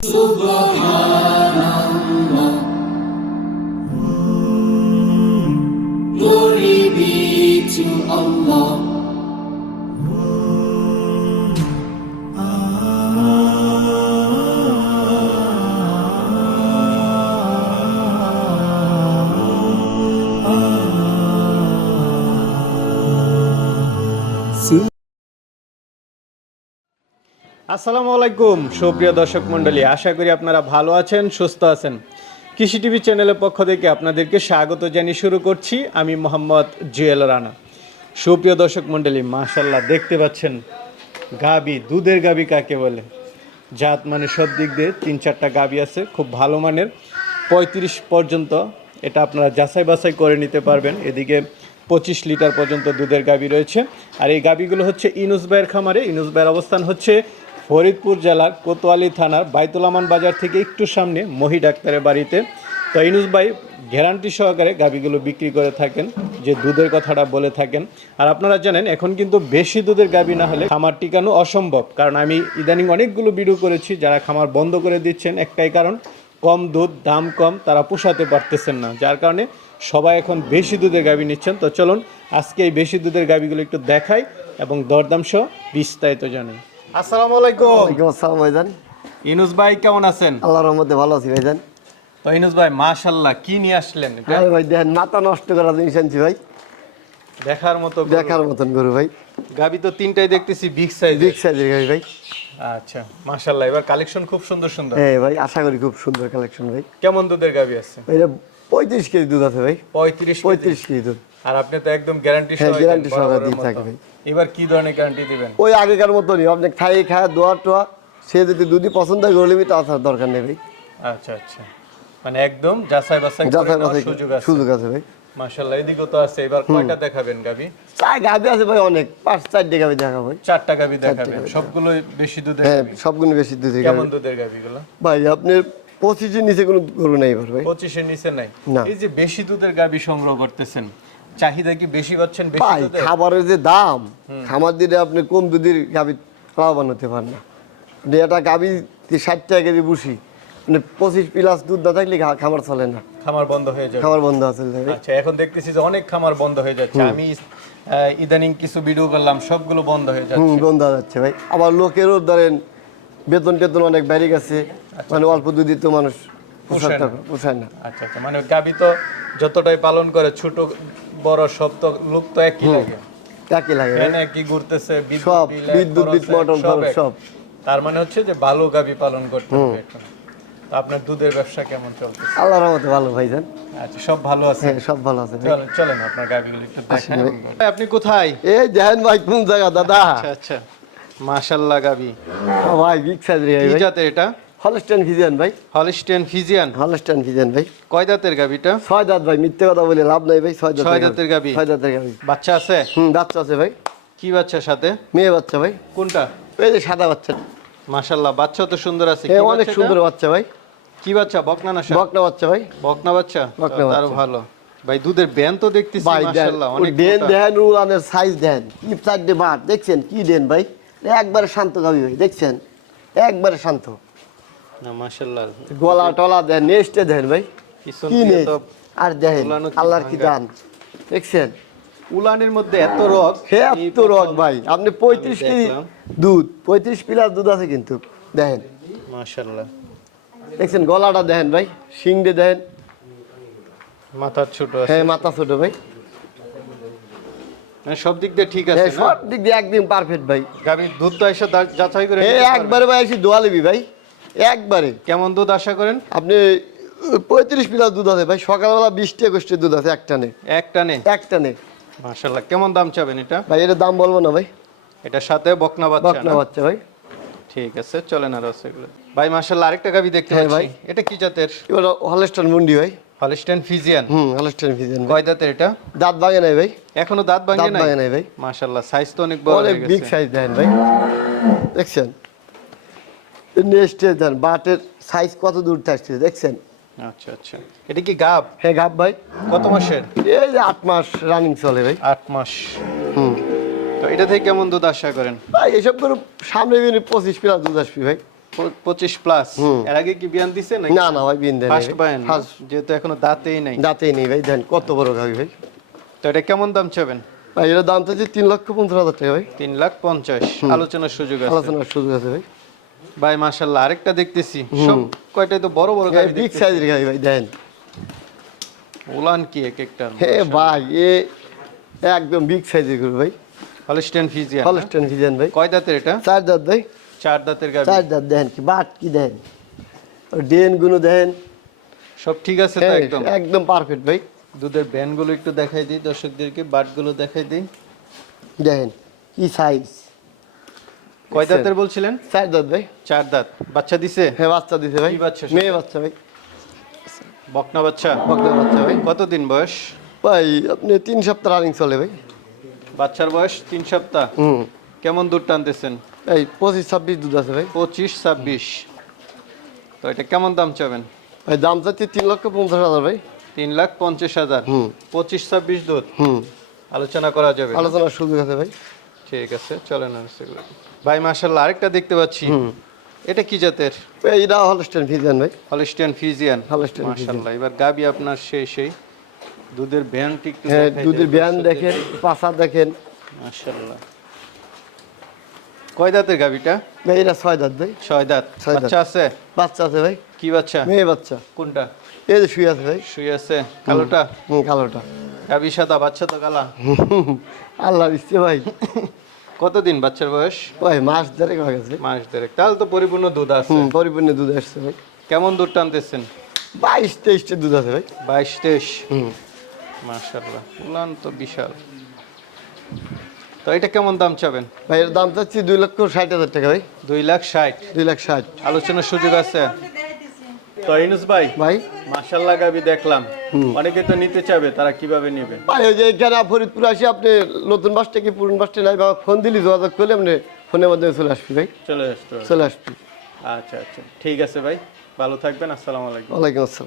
Subhanallah. আসসালামু আলাইকুম, সুপ্রিয় দর্শক মণ্ডলী। আশা করি আপনারা ভালো আছেন, সুস্থ আছেন। কৃষি টিভি চ্যানেলের পক্ষ থেকে আপনাদেরকে স্বাগত জানিয়ে শুরু করছি। আমি মোহাম্মদ জুয়েল রানা। সুপ্রিয় দর্শক মণ্ডলী মাশাল্লাহ দেখতে পাচ্ছেন, গাবি, দুধের গাবি কাকে বলে? জাত মানে সব দিক দিয়ে তিন চারটা গাবি আছে, খুব ভালো মানের। পঁয়ত্রিশ পর্যন্ত এটা আপনারা যাচাই বাছাই করে নিতে পারবেন। এদিকে পঁচিশ লিটার পর্যন্ত দুধের গাবি রয়েছে। আর এই গাবিগুলো হচ্ছে ইনুস ভাইয়ের খামারে। ইনুস ভাইয়ের অবস্থান হচ্ছে ফরিদপুর জেলার কোতোয়ালি থানার বাইতুলামান বাজার থেকে একটু সামনে মহি ডাক্তারের বাড়িতে। তো ইনুস ভাই, গ্যারান্টি সহকারে গাবিগুলো বিক্রি করে থাকেন, যে দুধের কথাটা বলে থাকেন। আর আপনারা জানেন, এখন কিন্তু বেশি দুধের গাবি না হলে খামার টিকানো অসম্ভব। কারণ আমি ইদানিং অনেকগুলো ভিডিও করেছি, যারা খামার বন্ধ করে দিচ্ছেন, একটাই কারণ, কম দুধ, দাম কম, তারা পোষাতে পারতেছেন না। যার কারণে সবাই এখন বেশি দুধের গাবি নিচ্ছেন। তো চলুন, আজকে এই বেশি দুধের গাবিগুলো একটু দেখাই এবং দরদাম সহ বিস্তারিত জানাই। আসসালামু আলাইকুম। ওয়ালাইকুম আসসালাম ভাইজান। ইনুস ভাই কেমন আছেন? আল্লাহর রহমতে ভালো আছি ভাইজান। তো ইনুস ভাই মাশাল্লাহ কি নিয়ে আসলেন? আরে ভাই দেখেন মাথা নষ্ট করা জিনিস আনছি ভাই। দেখার মতো। দেখার মতন গরু ভাই। গাবি তো তিনটাই দেখতেছি বিগ সাইজ বিগ সাইজের গাড়ি ভাই। আচ্ছা মাশাল্লাহ এবার কালেকশন খুব সুন্দর সুন্দর। হ্যাঁ ভাই আশা করি খুব সুন্দর কালেকশন ভাই। কেমন দুধের গাবি আছে? এটা পঁয়ত্রিশ কেজি দুধ আছে ভাই। পঁয়ত্রিশ পঁয়ত্রিশ কেজি দুধ। আর আপনি তো একদম গ্যারান্টি হ্যাঁ, guarantee সহকারে দিয়ে। এবার কি ধরনের গ্যারান্টি দিবেন? ওই আগেকার মতনই আপনি খাই খায় দোয়া টোয়া সে যদি দুধই পছন্দ তো আসার দরকার নেই আচ্ছা আচ্ছা। মানে একদম যাচাই বাছাই যাচাই বাছাই সুযোগ আছে। সুযোগ আছে ভাই। মাশাআল্লাহ এদিকেও তো আছে। এবার কয়টা দেখাবেন গাবি? চাই গাবি আছে ভাই অনেক। পাঁচ চারটে গাবি দেখা ভাই। চারটা গাবি দেখাবেন। সবগুলো বেশি দুধের হ্যাঁ সবগুলো বেশি দুধের কেমন গাবি দুধের গাবিগুলো? ভাই আপনার পঁচিশের নিচে কোনো গরু নাই এবার ভাই। পঁচিশের নিচে নাই। এই যে বেশি দুধের গাবি সংগ্রহ করতেছেন চাহিদা কি বেশি পাচ্ছেন বেশি খাবারের যে দাম খামার দিলে আপনি কম দুধের গাভি লাভবান হতে পারেন না? একটা গাভি ষাট টাকা কেজি বুসি মানে পঁচিশ প্লাস দুধ না থাকলে খামার চলে না। খামার বন্ধ হয়ে যাবে। খামার বন্ধ আছে আচ্ছা এখন দেখতেছি যে অনেক খামার বন্ধ হয়ে যাচ্ছে। আমি ইদানিং কিছু ভিডিও করলাম সবগুলো বন্ধ হয়ে যাচ্ছে। বন্ধ হয়ে যাচ্ছে ভাই। আবার লোকেরও ধরেন বেতন টেতন অনেক বেড়ে গেছে। মানে অল্প দুধই তো মানুষ পোষায় না। না পোষায় না। আচ্ছা আচ্ছা। মানে গাবি তো যতটাই পালন করে ছোট বড় সব তো লোক তো একই লাগে। একই লাগে। ভাই। কি ঘুরতেছে সব, বিদ্যুৎ সব সব। তার মানে হচ্ছে যে ভালো গাবি পালন করতে হবে তো আপনার দুধের ব্যবসা কেমন চলতেছে? আল্লাহর রহমতে ভালো ভাই যান আচ্ছা সব ভালো আছে? হ্যাঁ সব ভালো আছে চলেন চলেন আপনার গাবিগুলো একটু দেখান। ভাই। ভাই, আপনি কোথায়? এই দেখেন ভাই কোন জায়গা দাদা। আচ্ছা আচ্ছা। মাশাল্লাহ গাবি। ও ভাই বিগ সাইজ রে কি জাতের এটা? হলস্টেন ফিজিয়ান ভাই। হলিস্টিয়ান ফিজিয়ান হলস্টেন ফিজিয়ান ভাই। কয় দাঁতের গাবিটা ছয় দাঁত ভাই মিথ্যে কথা বলে লাভ নাই ভাই ছয় দাঁত ছয় দাঁতের গাভী? ছয় দাঁতের গাভী বাচ্চা আছে? হুম বাচ্চা আছে ভাই। কি বাচ্চার সাথে? মেয়ে বাচ্চা ভাই। কোনটা? এই যে সাদা বাচ্চা। মাশাল্লাহ বাচ্চা তো সুন্দর আছে। হ্যাঁ কি অনেক সুন্দর বাচ্চা ভাই। কি বাচ্চা বকনা না? বকনা বাচ্চা ভাই। বকনা বাচ্চা? বকনা বাচ্চা। ভালো। ভাই দুধের ব্যান তো দেখতেছি মাশাল্লাহ অনেক দেন দেন উলানের সাইজ দেন। কি চারটে বাট দেখছেন? কি দেন ভাই? একবারে শান্ত গাভী ভাই দেখছেন? একবারে শান্ত। না গলা টলা দেন নেস্টে দেন ভাই। কি আর দেখেন আল্লাহর কি দান। দেখছেন? উলানের মধ্যে এত রক এত রক ভাই। আপনি পঁয়ত্রিশ কেজি দুধ পঁয়ত্রিশ প্লাস দুধ আছে কিন্তু দেখেন। মাশাল্লাহ দেখছেন গলাটা দেখেন ভাই শিংডে দেখেন। মাথার ছোট হ্যাঁ মাথা ছোট ভাই। মানে সব দিক দিয়ে ঠিক আছে হ্যাঁ সব দিক দিয়ে একদম পারফেক্ট ভাই। গাভীর দুধ তো এসে যাচাই করে পারবেন। একবারে ভাই এসে দোয়া লিবি ভাই। একবারে। কেমন দুধ আশা করেন? আপনি পঁয়ত্রিশ প্লাস দুধ আছে ভাই সকালবেলা বিশটি একুশটি দুধ আছে একটানে একটানে একটানে মাশাল্লাহ কেমন দাম চাবেন এটা? ভাই এটা দাম বলব না ভাই। এটার সাথে বকনা বাচ্চা বকনা বাচ্চা ভাই। ঠিক আছে চলেন আর এগুলো। ভাই মাশাল্লাহ আরেকটা গাভী দেখতে হ্যাঁ, পাচ্ছি। ভাই। এটা কি জাতের? এবার হলস্টন মুন্ডি ভাই। Holstein Friesian? হুম হলস্টন ভাই। কয় দাঁতের এটা? দাঁত ভাঙে নাই ভাই। এখনও দাঁত ভাঙে দাঁত নাই? ভাঙে নাই ভাই। মাশাল্লাহ সাইজ তো অনেক বড় অনেক হয়ে বিগ সাইজ দেন ভাই। দেখছেন? নেক্সটে দেন বাটের সাইজ কত দূর থাকছে দেখছেন? আচ্ছা আচ্ছা। এটা কি গাব? হ্যাঁ গাব ভাই। কত মাসের? এই যে আট মাস রানিং চলে ভাই। আট মাস। হুম। তো এটা থেকে কেমন দুধ আশা করেন? ভাই এসব করে সামনে দিনে পঁচিশ প্লাস দুধ আসবি ভাই। পঁচিশ প্লাস এর আগে কি বিয়ান দিছে নাকি? না না ভাই বিন দেন ফার্স্ট বায়ান। যেহেতু এখনও দাঁতেই নাই। দাঁতেই নেই ভাই দেন কত বড় গাবি ভাই? তো এটা কেমন দাম চাবেন? ভাই এর দাম তো তিন লক্ষ পঞ্চাশ হাজার টাকা ভাই। তিন লাখ পঞ্চাশ। আলোচনার সুযোগ আছে। আলোচনার সুযোগ আছে ভাই। ভাই মাশাল্লাহ আরেকটা দেখতেছি। সব কয়টাই তো বড় বড় গাড়ি বিগ সাইজের গাবি ভাই দেন। উলান কি এক একটা হে ভাই এ একদম বিগ সাইজের গরু ভাই। হলস্টেন ফিজিয়ান হলস্টেন ফিজেন ভাই। কয় দাঁতের এটা? চার দাঁত ভাই। চার দাঁতের গাড়ি। চার দাঁত দেন কি বাট কি দেন। ডেনগুলো দেন। সব ঠিক আছে তো একদম? একদম পারফেক্ট ভাই। দুধের ব্যানগুলো একটু দেখাই দিই দর্শকদেরকে বাটগুলো দেখাই দিই। দেখেন কি সাইজ কয় দাঁতের বলছিলেন চার দাঁত ভাই। চার দাঁত। বাচ্চা দিছে? হ্যাঁ বাচ্চা দিছে ভাই। বাচ্চা মেয়ে বাচ্চা ভাই। বকনা বাচ্চা? বকনা বাচ্চা ভাই। কতদিন বয়স? ভাই আপনি তিন সপ্তাহ রানিং চলে ভাই। বাচ্চার বয়স তিন সপ্তাহ? হুম। কেমন দুধ টানতেছেন? এই পঁচিশ ছাব্বিশ দুধ আছে ভাই। পঁচিশ ছাব্বিশ। তো এটা কেমন দাম চাবেন? ভাই দাম চাচ্ছি তিন লক্ষ পঞ্চাশ হাজার ভাই। তিন লাখ পঞ্চাশ হাজার? হুম। পঁচিশ ছাব্বিশ দুধ? হুম। আলোচনা করা যাবে। আলোচনার সুযোগ আছে ভাই। ঠিক আছে চলেন সেগুলো। ভাই মার্শাল্লাহ আরেকটা দেখতে পাচ্ছি। এটা কি জাতের? এইটা হলস্টেন ফিজিয়ান ভাই। হলিস্টিয়ান ফিজিয়ান Holstein মার্শাল্লাহ এবার গাবি আপনার সেই সেই। দুধের ভ্যানটি একটু হ্যাঁ দুধের ব্যান দেখেন পাশা দেখেন। মার্শাল্লাহ কয় দাঁতের গাবিটা? ভাই এটা ছয় দাঁত ভাই। ছয় দাঁত। বাচ্চা আছে? বাচ্চা আছে ভাই। কি বাচ্চা? মেয়ে বাচ্চা। কোনটা? এই যে শুয়ে আছে ভাই। শুয়ে আছে। কালোটা? হুম কালোটা। গাবি সাদা বাচ্চা তো কালা। আল্লাহ দিচ্ছে ভাই। কতদিন বাচ্চার বয়স? ভাই মাস দেড়েক হয়ে গেছে। মাস দেড়েক। তাহলে তো পরিপূর্ণ দুধ আছে। হুম পরিপূর্ণ দুধ আসছে ভাই। কেমন দুধ টানতেছেন? বাইশ তেইশটা দুধ আছে ভাই। বাইশ তেইশ? হুম। উলান তো বিশাল। তো এটা কেমন দাম চাবেন? ভাই এর দাম চাচ্ছি দুই লক্ষ ষাট হাজার টাকা ভাই। দুই লাখ ষাট। দুই লাখ ষাট। আলোচনার সুযোগ আছে? তো ইনুস ভাই ভাই। মাশাআল্লাহ গাবি দেখলাম। অনেকে তো নিতে চাবে তারা কীভাবে নেবে? ভাই ওই যে এখানে ফরিদপুর আসি আপনি নতুন বাসটা কি পুরন বাসটা নাই বাবা ফোন দিলি যোগাযোগ করলে আপনি ফোনের মাধ্যমে চলে আসবি ভাই। চলে আসতে চলে আসবি। আচ্ছা আচ্ছা। ঠিক আছে ভাই ভালো থাকবেন আসসালামু আলাইকুম। ওয়ালাইকুম আসসালাম।